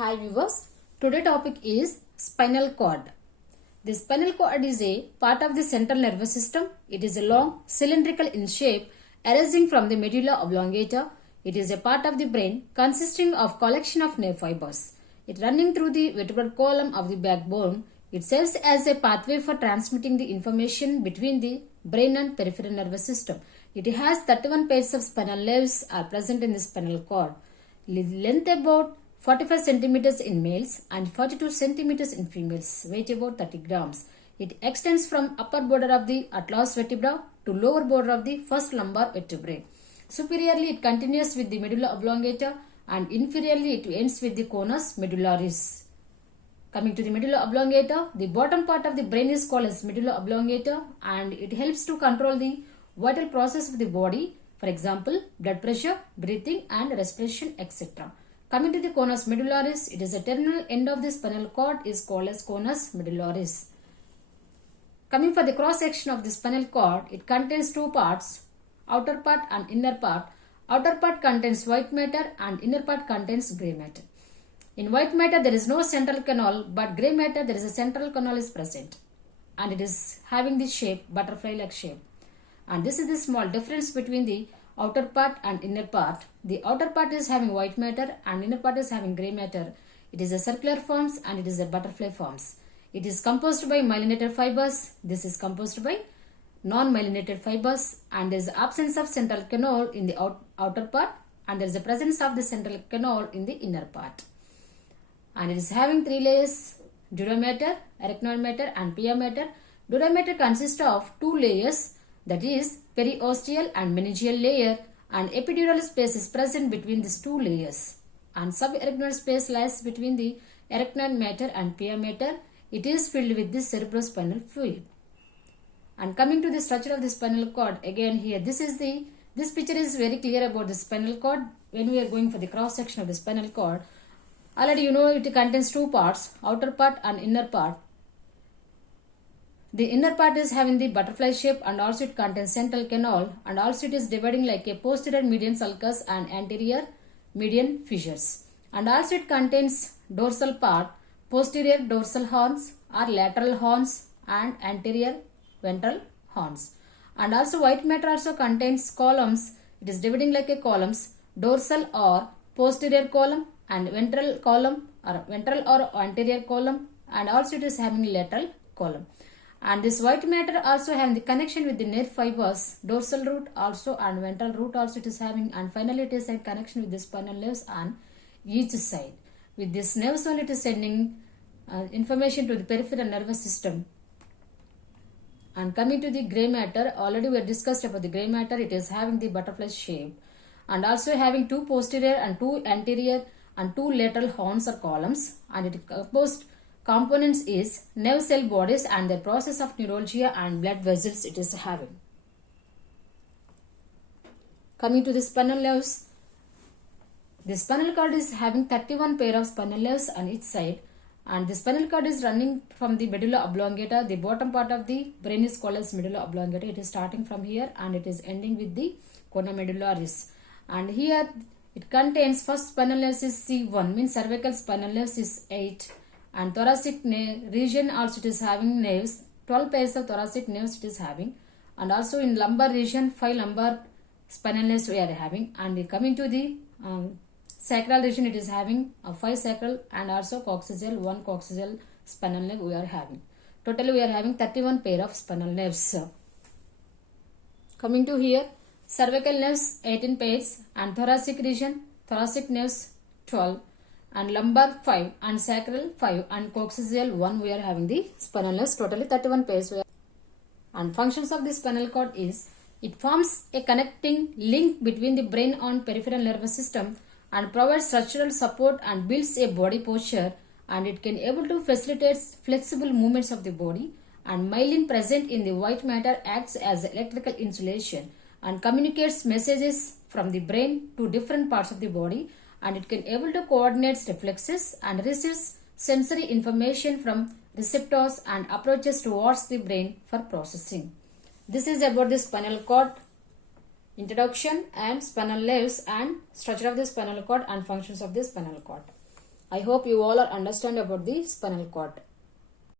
Hi viewers, today topic is spinal cord. The spinal cord is a part of the central nervous system. It is a long, cylindrical in shape arising from the medulla oblongata. It is a part of the brain consisting of collection of nerve fibers. It running through the vertebral column of the backbone. It serves as a pathway for transmitting the information between the brain and peripheral nervous system. It has 31 pairs of spinal nerves are present in the spinal cord. Length about 45 centimeters in males and 42 centimeters in females, weight about 30 grams. It extends from upper border of the atlas vertebra to lower border of the first lumbar vertebrae. Superiorly, it continues with the medulla oblongata and inferiorly, it ends with the conus medullaris. Coming to the medulla oblongata, the bottom part of the brain is called as medulla oblongata and it helps to control the vital process of the body, for example, blood pressure, breathing and respiration, etc. Coming to the conus medullaris, it is a terminal end of the spinal cord is called as conus medullaris. Coming for the cross section of the spinal cord, it contains two parts, outer part and inner part. Outer part contains white matter and inner part contains grey matter. In white matter there is no central canal, but grey matter there is a central canal is present and it is having the shape butterfly like shape. And this is the small difference between the outer part and inner part. The outer part is having white matter and inner part is having grey matter. It is a circular forms and it is a butterfly forms. It is composed by myelinated fibers. This is composed by non-myelinated fibers and there is absence of central canal in the outer part and there is a presence of the central canal in the inner part. And it is having three layers, dura mater, arachnoid mater and pia mater. Dura mater consists of two layers, that is periosteal and meningeal layer, and epidural space is present between these two layers and subarachnoid space lies between the arachnoid mater and pia mater. It is filled with the cerebrospinal fluid. And coming to the structure of the spinal cord, again here this picture is very clear about the spinal cord. When we are going for the cross section of the spinal cord, already you know it contains two parts, outer part and inner part. The inner part is having the butterfly shape and also it contains central canal and also it is dividing like a posterior median sulcus and anterior median fissures. And also it contains dorsal part, posterior dorsal horns or lateral horns and anterior ventral horns. And also white matter also contains columns. It is dividing like a columns, dorsal or posterior column and ventral column or ventral or anterior column and also it is having lateral column. And this white matter also having the connection with the nerve fibers, dorsal root also and ventral root also it is having, and finally it is a connection with the spinal nerves on each side. With this nerves only it is sending information to the peripheral nervous system. And coming to the grey matter, already we have discussed about the grey matter. It is having the butterfly shape and also having two posterior and two anterior and two lateral horns or columns, and it is composed components is nerve cell bodies and the process of neuralgia and blood vessels it is having. Coming to the spinal nerves, the spinal cord is having 31 pair of spinal nerves on each side and the spinal cord is running from the medulla oblongata. The bottom part of the brain is called as medulla oblongata. It is starting from here and it is ending with the corona medullaris. And here it contains first spinal nerves is C1 means cervical spinal nerves is 8. And thoracic region also it is having nerves, 12 pairs of thoracic nerves it is having, and also in lumbar region 5 lumbar spinal nerves we are having, and coming to the sacral region it is having 5 sacral and also coccygeal 1 coccygeal spinal nerve we are having. Totally we are having 31 pair of spinal nerves. Coming to here, cervical nerves 18 pairs and thoracic region, thoracic nerves 12. And lumbar 5 and sacral 5 and coccygeal 1 we are having the spinal nerves, totally 31 pairs. And functions of the spinal cord is it forms a connecting link between the brain and peripheral nervous system and provides structural support and builds a body posture, and it can able to facilitate flexible movements of the body, and myelin present in the white matter acts as electrical insulation and communicates messages from the brain to different parts of the body, and it can able to coordinate reflexes and receives sensory information from receptors and approaches towards the brain for processing. This is about the spinal cord introduction and spinal nerves and structure of the spinal cord and functions of the spinal cord. I hope you all are understand about the spinal cord.